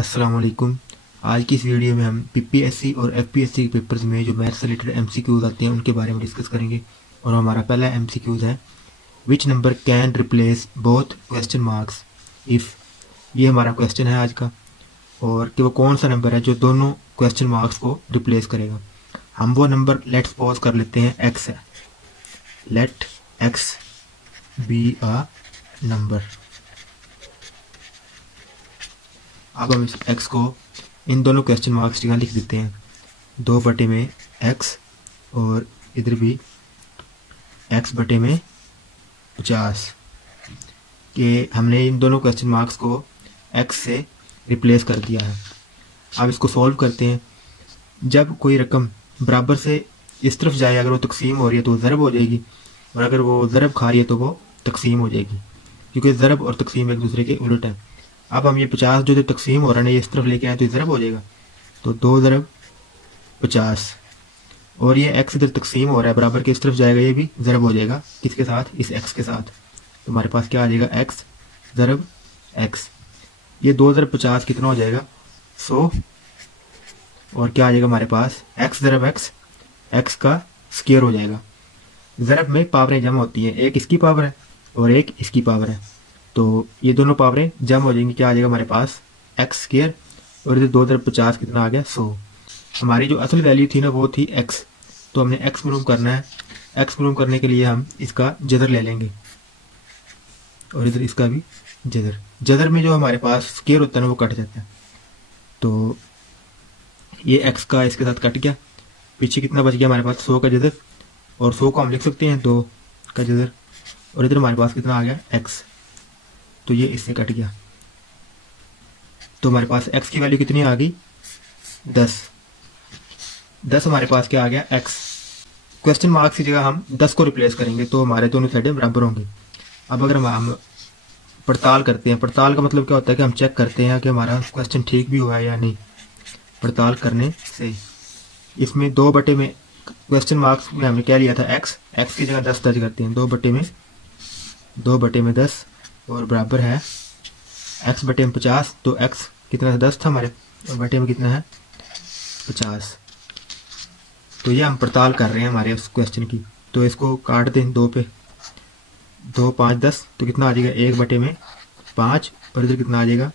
अस्सलाम वालेकुम। आज की इस वीडियो में हम पीपीएससी और एफपीएससी के पेपर्स में जो मैथ्स से रिलेटेड एमसीक्यूज आते हैं उनके बारे में डिस्कस करेंगे। और हमारा पहला एमसीक्यूज है which number can replace both question marks if. ये हमारा क्वेश्चन है आज का, और कि वो कौन सा नंबर है जो दोनों क्वेश्चन मार्क्स को रिप्लेस करेगा। हम वो नंबर लेट सपोज कर लेते हैं एक्स है। Let x be a number. अब हम इस x को इन दोनों क्वेश्चन मार्क्स जगह लिख देते हैं, 2/x और इधर भी x/50 कि हमने इन दोनों क्वेश्चन मार्क्स को x से रिप्लेस कर दिया है। अब इसको सॉल्व करते हैं। जब कोई रकम बराबर से इस तरफ जाए, अगर वो तकसीम हो रही है तो ज़रब हो जाएगी, और अगर वो ज़रब खा रही है तो वो तकसीम हो जाएगी, क्योंकि ज़रब और तकसीम एक दूसरे के उलट है। अब हम ये 50 जो तकसीम हो रहा है ना, ये इस तरफ लेके आए तो ज़रब हो जाएगा, तो 2 ज़रब 50। और ये x इधर तकसीम हो रहा है, बराबर के इस तरफ जाएगा, ये भी ज़रब हो जाएगा किसके साथ, इस x के साथ। तो हमारे पास क्या आ जाएगा, x ज़रब x। ये 2 ज़रब 50 कितना हो जाएगा, 100। और क्या आ जाएगा हमारे पास, x ज़रब x, x का स्क्वायर हो जाएगा। ज़रब में पावरें जमा होती हैं, एक इसकी पावर है और एक इसकी पावर है, तो ये दोनों पावरें जम हो जाएंगी। क्या आ जाएगा हमारे पास, एक्स स्क्वायर, और इधर 2 × 50 कितना आ गया, 100। हमारी जो असल वैल्यू थी ना वो थी x, तो हमने x मालूम करना है। x मालूम करने के लिए हम इसका जदर ले लेंगे, और इधर इसका भी जदर। जदर में जो हमारे पास स्क्वायर होता है ना वो कट जाता है, तो ये x का इसके साथ कट गया। पीछे कितना बच गया हमारे पास, 100 का जदर, और 100 को हम लिख सकते हैं 2 का जदर, और इधर हमारे पास कितना आ गया, x, तो ये इससे कट गया। तो हमारे पास x की वैल्यू कितनी आ गई, 10 हमारे पास क्या आ गया, x। क्वेश्चन मार्क्स की जगह हम 10 को रिप्लेस करेंगे तो हमारे दोनों साइडें बराबर होंगी। अब अगर हम पड़ताल करते हैं, पड़ताल का मतलब क्या होता है कि हम चेक करते हैं कि हमारा क्वेश्चन ठीक भी हुआ है या नहीं। पड़ताल करने से इसमें 2 में क्वेश्चन मार्क्स में हमने क्या लिया था, x की जगह 10 दर्ज करते हैं, 2 में 10 और बराबर है x/50। तो x कितना था, 10 था हमारे, और बटे में कितना है, 50। तो ये हम पड़ताल कर रहे हैं हमारे उस क्वेश्चन की। तो इसको काट दें 2 पे, 2 5 10, तो कितना आ जाएगा, 1/5, और इधर कितना आ जाएगा,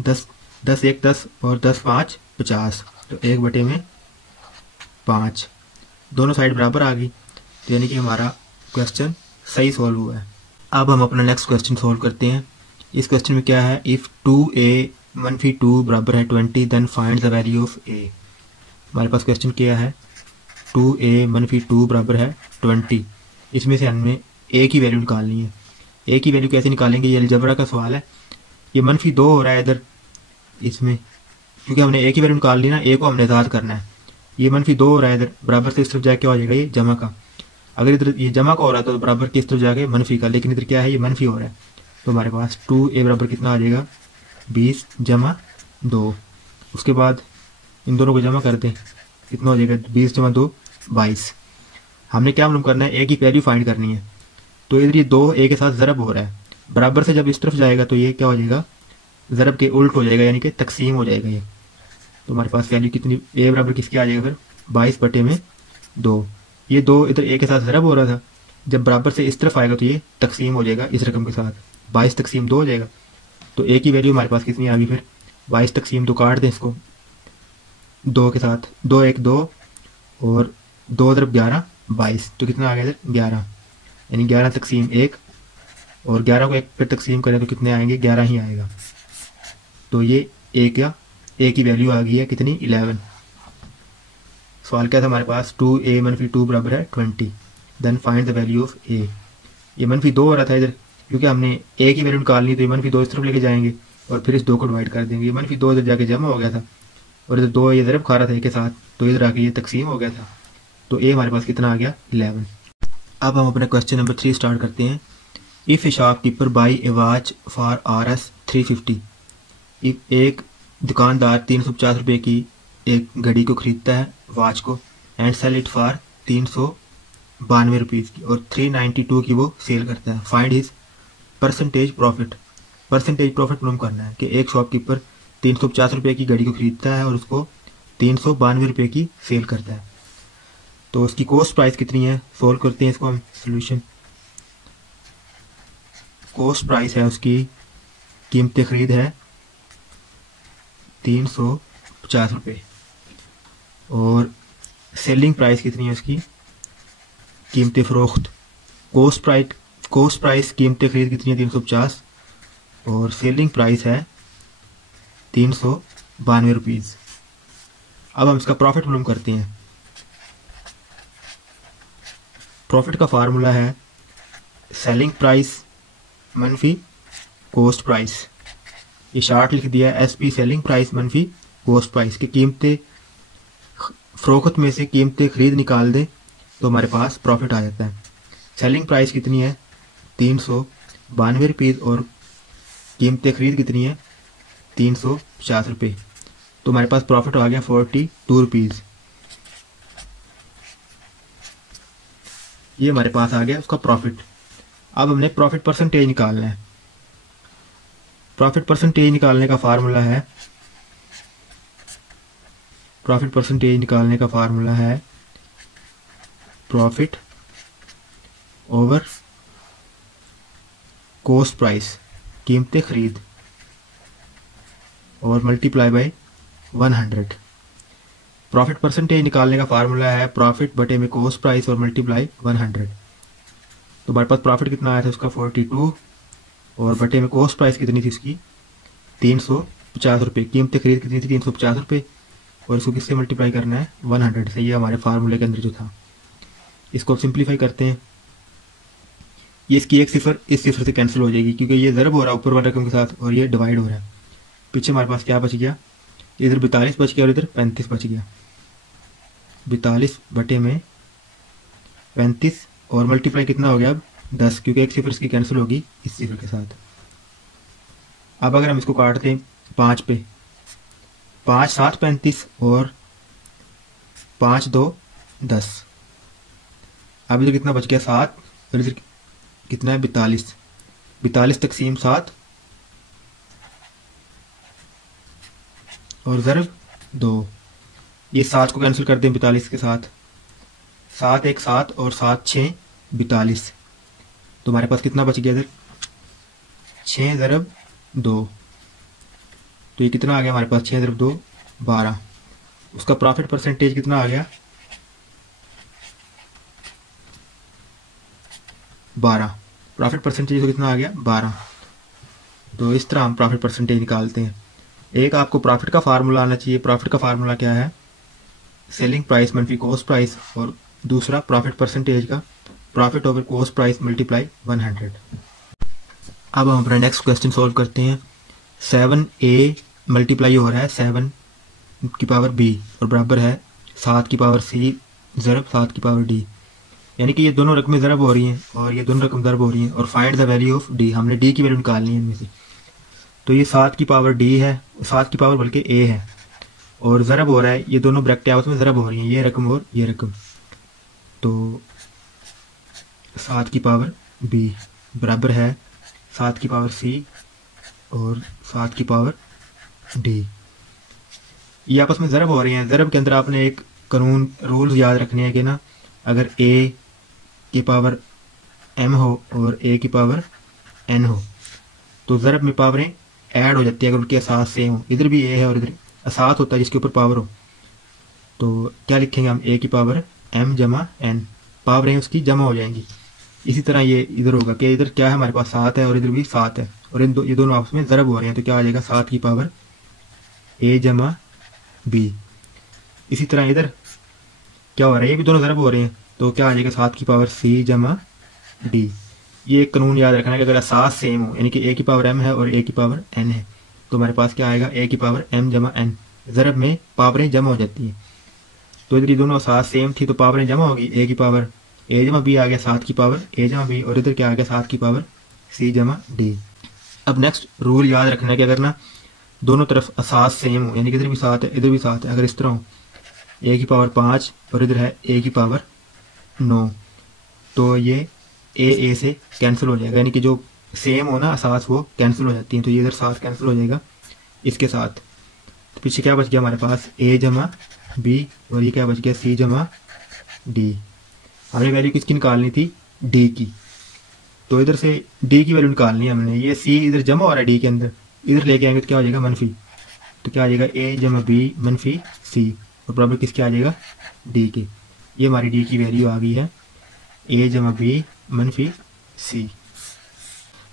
10 10 1 10 और 10 5 50, तो 1/5। दोनों साइड बराबर आ गई, तो यानी कि हमारा क्वेश्चन सही सॉल्व हुआ है। अब हम अपना नेक्स्ट क्वेश्चन सॉल्व करते हैं। इस क्वेश्चन में क्या है, इफ़ 2a - 2 बराबर है 20 then find the value of a। हमारे पास क्वेश्चन क्या है, 2a - 2 बराबर है 20। इसमें से हमें a की वैल्यू निकालनी है। a की वैल्यू कैसे निकालेंगे, ये अलजबरा का सवाल है। ये -2 हो रहा है इधर इसमें, क्योंकि हमने a की वैल्यू निकाल ली ना, a को हमने आज़ाद करना है। ये -2 हो रहा है इधर, बराबर से इस तरफ जाके क्या हो जाएगा, ये जमा का। अगर इधर ये जमा का हो रहा है तो बराबर की इस तरफ जाके मनफी का, लेकिन इधर क्या है, ये मनफी हो रहा है। तो हमारे पास 2a बराबर कितना आ जाएगा, 20 + 2। उसके बाद इन दोनों को जमा कर दें, कितना हो जाएगा, 20 + 2 22। हमने क्या मालूम करना है, a की वैल्यू फाइंड करनी है। तो इधर ये 2 a के साथ ज़रब हो रहा है, बराबर से जब इस तरफ जाएगा तो ये क्या हो जाएगा, ज़रब के उल्ट हो जाएगा, यानी कि तकसीम हो जाएगा ये। तो हमारे पास वैल्यू कितनी, a बराबर किसके आ जाएगा फिर, 22/2। ये 2 इधर a के साथ ज़रब हो रहा था, जब बराबर से इस तरफ आएगा तो ये तकसीम हो जाएगा इस रकम के साथ, 22 तकसीम 2 हो जाएगा। तो a की वैल्यू हमारे पास कितनी आ गई फिर, 22 तकसीम 2, काट दें इसको 2 के साथ, 2 1 2 और 2 × 11 22, तो कितना आ गया इधर 11, यानी 11 तकसीम 1, और 11 को 1 पर तकसीम करें तो कितने आएंगे, 11 ही आएगा। तो ये a की वैल्यू आ गई है कितनी, 11। सवाल क्या था हमारे पास, 2a - 2 बराबर है 20 then find the value of a। ये -2 हो रहा था इधर, क्योंकि हमने a की वैल्यू निकालनी, तो ये -2 इस तरफ लेके जाएंगे और फिर इस 2 को डिवाइड कर देंगे। ये -2 इधर जाके जमा हो गया था, और इधर 2 ये ज़रब खा रहा था a के साथ, तो इधर आके ये तकसीम हो गया था। तो a हमारे पास कितना आ गया, 11। अब हम अपना क्वेश्चन नंबर 3 स्टार्ट करते हैं। If A shopkeeper by A watch for Rs 350। एक दुकानदार 350 रुपये की एक घड़ी को खरीदता है, वॉच को, and sell it for 392 rupees की, और 392 की वो सेल करता है। Find his percentage profit. Percentage profit मालूम करना है कि एक शॉपकीपर ₹350 की घड़ी को खरीदता है और उसको ₹392 की सेल करता है। तो उसकी कॉस्ट प्राइस कितनी है, सोल्व करते हैं इसको हम सोल्यूशन। कॉस्ट प्राइस है उसकी, कीमत खरीद है ₹350 और सेलिंग प्राइस कितनी है उसकी, कीमत फ़रोख्त। कॉस्ट प्राइस कीमत खरीद कितनी है 350 और सेलिंग प्राइस है ₹392। अब हम इसका प्रॉफिट मालूम करते हैं। प्रॉफिट का फार्मूला है सेलिंग प्राइस मनफी कॉस्ट प्राइस। ये शार्ट लिख दिया है SP सेलिंग प्राइस मनफी कॉस्ट प्राइस की कीमतें फ़रोख्त में से कीमतें खरीद निकाल दे तो हमारे पास प्रॉफिट आ जाता है। सेलिंग प्राइस कितनी है ₹392 और कीमतें खरीद कितनी है ₹350, तो हमारे पास प्रॉफिट आ गया ₹42। ये हमारे पास आ गया उसका प्रॉफिट। अब हमने प्रॉफिट परसेंटेज निकालना है। प्रॉफिट परसेंटेज निकालने का फार्मूला है प्रॉफिट ओवर कॉस्ट प्राइस, कीमत खरीद, और मल्टीप्लाई बाय 100। प्रॉफिट परसेंटेज निकालने का फार्मूला है प्रॉफिट बटे में कॉस्ट प्राइस और मल्टीप्लाई 100। तो हमारे पास प्रॉफिट कितना आया था उसका 42 और बटे में कॉस्ट प्राइस कितनी थी उसकी ₹350। कीमत खरीद कितनी थी ₹350 और इसको किससे मल्टीप्लाई करना है 100 से। ये हमारे फार्मूले के अंदर जो था। इसको अब सिंप्लीफाई करते हैं। ये इसकी एक सिफर इस सिफर से कैंसिल हो जाएगी क्योंकि ये ज़रब हो रहा है ऊपर वाले रकम के साथ और ये डिवाइड हो रहा है। पीछे हमारे पास क्या बच गया, इधर 42 बच गया और इधर 35 बच गया। 42 बटे में 35 और मल्टीप्लाई कितना हो गया अब 10, क्योंकि एक सिफर इसकी कैंसिल होगी इस सिफर के साथ। अब अगर हम इसको काटते हैं 5 पे, 5 7 35 और 5 2 10। अब इधर कितना बच गया 7 और इधर कितना है 42 तकसीम 7 और ज़रब 2। ये 7 को कैंसिल कर दें 42 के साथ, 7 1 7 और 7 6 42। तो हमारे पास कितना बच गया इधर 6 ज़रब 2। तो ये कितना आ गया हमारे पास 6 ज़रब 2 12। उसका प्रॉफिट परसेंटेज कितना आ गया 12। प्रॉफिट परसेंटेज तो कितना आ गया 12। तो इस तरह हम प्रॉफिट परसेंटेज निकालते हैं। एक आपको प्रॉफिट का फार्मूला आना चाहिए। प्रॉफिट का फार्मूला क्या है, सेलिंग प्राइस मनफी कॉस्ट प्राइस, और दूसरा प्रॉफिट परसेंटेज का profit over cost price multiply 100। अब हम अपना नेक्स्ट क्वेश्चन सॉल्व करते हैं। 7a मल्टीप्लाई हो रहा है 7 की पावर b और बराबर है 7 की पावर c ज़रब 7 की पावर d, यानी कि ये दोनों रकमें ज़रब हो रही हैं और ये दोनों रकम ज़रब हो रही हैं। और find the value of d, हमने d की वैल्यू निकालनी है इनमें से। तो ये 7 की पावर d है, 7 की पावर बल्कि a है और ज़रब हो रहा है, ये दोनों ब्रैकेट आपस में ज़रब हो रही हैं, ये रकम और ये रकम। तो 7 की पावर b बराबर है 7 की पावर c और 7 की पावर d। ये आपस में ज़रब हो रही हैं। ज़रब के अंदर आपने एक कानून रूल्स याद रखने हैं कि ना, अगर a की पावर m हो और a की पावर n हो तो ज़रब में पावरें ऐड हो जाती है अगर उनके असास सेम हो। इधर भी a है और इधर असास होता है जिसके ऊपर पावर हो। तो क्या लिखेंगे हम, a की पावर m जमा n, पावरें उसकी जमा हो जाएंगी। इसी तरह ये इधर होगा कि इधर क्या है हमारे पास 7 है और इधर भी 7 है और ये दोनों आपस में ज़रब हो रहे हैं। तो क्या आ जाएगा 7 की पावर a जमा b। इसी तरह इधर क्या हो रहा है, ये भी दोनों ज़रब हो रहे हैं, तो क्या आ जाएगा 7 की पावर c जमा d। ये एक कानून याद रखना है कि अगर असास सेम हो, यानी कि a की पावर m है और a की पावर n है, तो हमारे पास क्या आएगा a की पावर m जमा n। ज़रब में पावरें जमा हो जाती हैं। तो इधर ये दोनों असास सेम थी तो पावरें जमा होगी, a की पावर a जमा b आ गया 7 की पावर a जमा b और इधर क्या आ गया 7 की पावर c जमा d। अब नेक्स्ट रूल याद रखना है कि अगर ना दोनों तरफ असास सेम हो, यानी कि इधर भी 7 है इधर भी 7 है, अगर इस तरह हो a की पावर 5 और इधर है a की पावर 9, तो ये a से कैंसिल हो जाएगा, यानी कि जो सेम हो ना असास वो कैंसिल हो जाती हैं। तो ये इधर 7 कैंसिल हो जाएगा इसके साथ, तो पीछे क्या बच गया हमारे पास, ए जमा बी, और ये क्या बच गया, सी जमा डी। हमने वैल्यू किसकी निकालनी थी, डी की। तो इधर से डी की वैल्यू निकालनी है हमने। ये सी इधर जमा हो रहा है डी के अंदर, इधर लेके आएंगे तो क्या हो जाएगा, मनफी। तो क्या आ जाएगा, ए जमा बी मनफी सी, और बराबर किसके आ जाएगा, डी के। ये हमारी डी की वैल्यू आ गई है, ए जमा बी मनफी सी।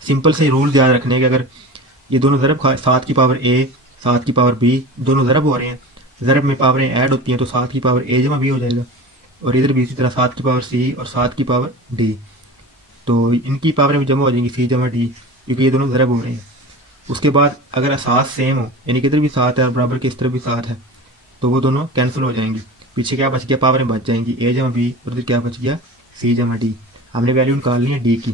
सिंपल से रूल याद रखने के, अगर ये दोनों ज़रब 7 की पावर ए 7 की पावर बी दोनों ज़रब हो रहे हैं, ज़रब में पावरें ऐड होती हैं, तो 7 की पावर ए जमा बी हो जाएगा, और इधर भी इसी तरह 7 की पावर सी और 7 की पावर डी, तो इनकी पावरें भी जमा हो जाएंगी, सी जमा डी, क्योंकि ये दोनों ज़रब हो रहे हैं। उसके बाद अगर सात सेम हो, यानी कि इधर भी 7 है और बराबर के इस तरफ भी 7 है, तो वो दोनों कैंसिल हो जाएंगी। पीछे क्या बच गया, पावरें बच जाएंगी, ए जमा बी, और इधर क्या बच गया, सी जमा डी। हमने वैल्यू निकालनी है डी की,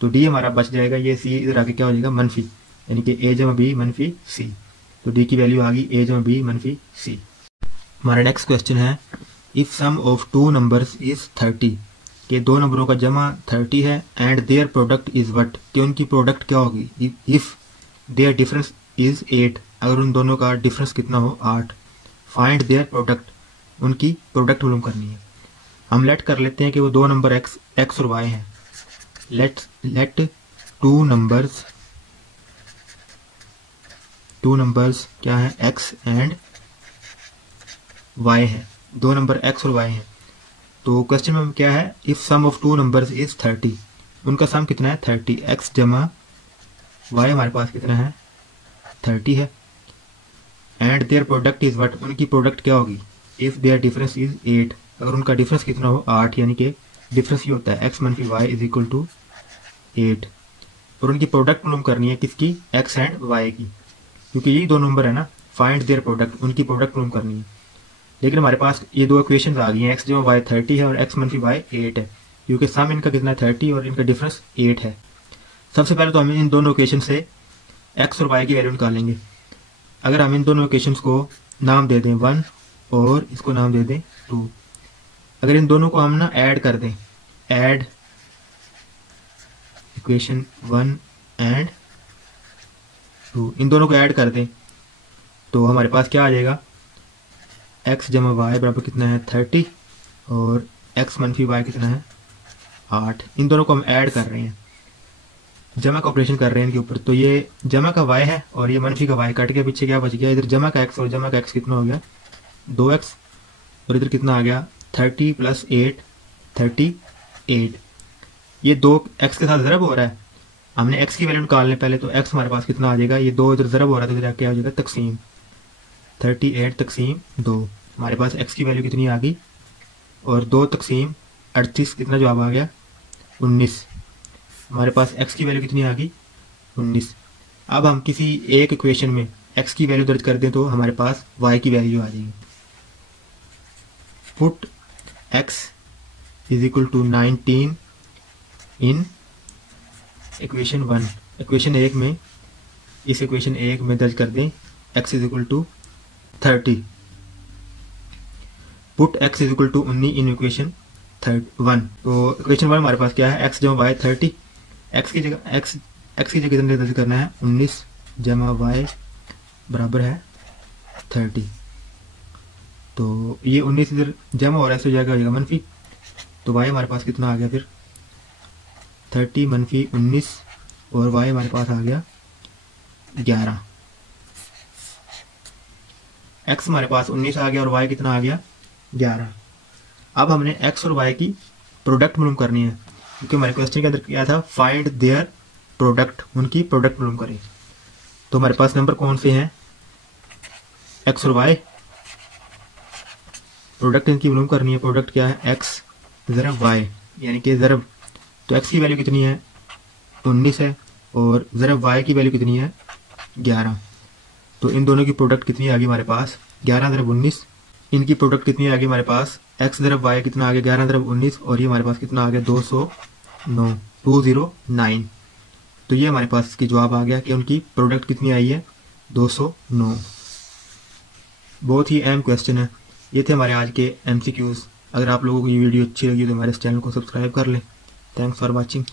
तो डी हमारा बच जाएगा, ये सी इधर आके क्या हो जाएगा, मनफी, यानी कि ए जमा बी मनफी सी। तो डी की वैल्यू आ गई ए जमा बी मनफी सी। हमारा नेक्स्ट क्वेश्चन है, if sum of two numbers is 30, कि दो नंबरों का जमा 30 है, and their product is what, कि उनकी प्रोडक्ट क्या होगी, इफ देयर डिफरेंस इज 8, अगर उन दोनों का डिफरेंस कितना हो 8, फाइंड देयर प्रोडक्ट, उनकी प्रोडक्ट मालूम करनी है। हम लेट कर लेते हैं कि वो दो नंबर एक्स और वाई हैं। लेट टू नंबर्स क्या है, एक्स एंड वाई है, दो नंबर एक्स और वाई हैं। तो क्वेश्चन में क्या है, if sum of two numbers is 30, उनका सम कितना है 30, एक्स जमा वाई हमारे पास कितना है 30 है, and their product is what, उनकी प्रोडक्ट क्या होगी, इफ देयर डिफरेंस इज 8, अगर उनका डिफरेंस कितना हो 8, यानी कि डिफरेंस ये होता है एक्स मनफी वाई इज इक्वल टू 8, और उनकी प्रोडक्ट मालूम करनी है किसकी, एक्स एंड वाई की, क्योंकि यही दो नंबर है ना, फाइंड देयर प्रोडक्ट, उनकी प्रोडक्ट मालूम करनी है। लेकिन हमारे पास ये दो इक्वेशन आ गई हैं, एक्स जमा वाई 30 है और एक्स मनफी वाई 8 है, क्योंकि सम इनका कितना है 30 और इनका डिफरेंस 8 है। सबसे पहले तो हम इन दोनों इक्वेशन से एक्स और वाई की वैल्यू निकालेंगे। अगर हम इन दोनों इक्वेशंस को नाम दे दें 1 और इसको नाम दे दें 2, अगर इन दोनों को हम ना ऐड कर दें, ऐड इक्वेशन 1 एंड 2, इन दोनों को ऐड कर दें, तो हमारे पास क्या आ जाएगा, एक्स जमा वाई बराबर कितना है 30, और एक्स मनफी वाई कितना है 8। इन दोनों को हम ऐड कर रहे हैं, जमा का ऑपरेशन कर रहे हैं इनके ऊपर, तो ये जमा का वाई है और ये मनफी का वाई कट गया, पीछे क्या बच गया, इधर जमा का एक्स, और जमा का एक्स कितना हो गया 2x, और इधर कितना आ गया 30 + 8 38। ये 2x के साथ ज़रब हो रहा है, हमने x की वैल्यू निकालने पहले, तो x हमारे पास कितना आ जाएगा, ये 2 इधर ज़रब हो रहा है, तो इधर क्या हो जाएगा तकसीम, 38 तकसीम 2, हमारे पास x की वैल्यू कितनी आ गई, और 2 तकसीम 38 कितना जवाब आ गया 19, हमारे पास x की वैल्यू कितनी आ गई 19। अब हम किसी एक इक्वेशन में x की वैल्यू दर्ज कर दें तो हमारे पास y की वैल्यू आ जाएगी। Put x is equal to 19 in equation 1, equation 1 में, इस इक्वेशन 1 में दर्ज कर दें x is equal to 30, put x is equal to 19 in equation 1। तो इक्वेशन 1 हमारे पास क्या है, x जमा वाई 30, x की जगह कितने दर्ज करना है 19 जमा वाई बराबर है 30, तो ये 19 इधर जमा हो रहा है, इससे जाएगा होगा मनफी, तो y हमारे पास कितना आ गया फिर 30 मनफी 19, और y हमारे पास आ गया 11, x हमारे पास 19 आ गया और y कितना आ गया 11। अब हमने x और y की प्रोडक्ट मालूम करनी है, क्योंकि हमारे क्वेश्चन के अंदर क्या था, फाइंड देयर प्रोडक्ट, उनकी प्रोडक्ट मालूम करें। तो हमारे पास नंबर कौन से हैं, x और y, प्रोडक्ट इनकी मालूम करनी है, प्रोडक्ट क्या है x ज़रब y, यानी कि ज़रब, तो x की वैल्यू कितनी है 19 है, और ज़रब y की वैल्यू कितनी है 11, तो इन दोनों की प्रोडक्ट कितनी आ गई हमारे पास 11 ज़रब 19, इनकी प्रोडक्ट कितनी आ गई हमारे पास, x ज़रब y कितना आ गया 11 ज़रब 19, और ये हमारे पास कितना आ गया 209। तो ये हमारे पास इसकी जवाब आ गया कि उनकी प्रोडक्ट कितनी आई है 209। बहुत ही अहम क्वेश्चन है। ये थे हमारे आज के MCQs। अगर आप लोगों को ये वीडियो अच्छी लगी तो हमारे इस चैनल को सब्सक्राइब कर लें। Thanks for watching.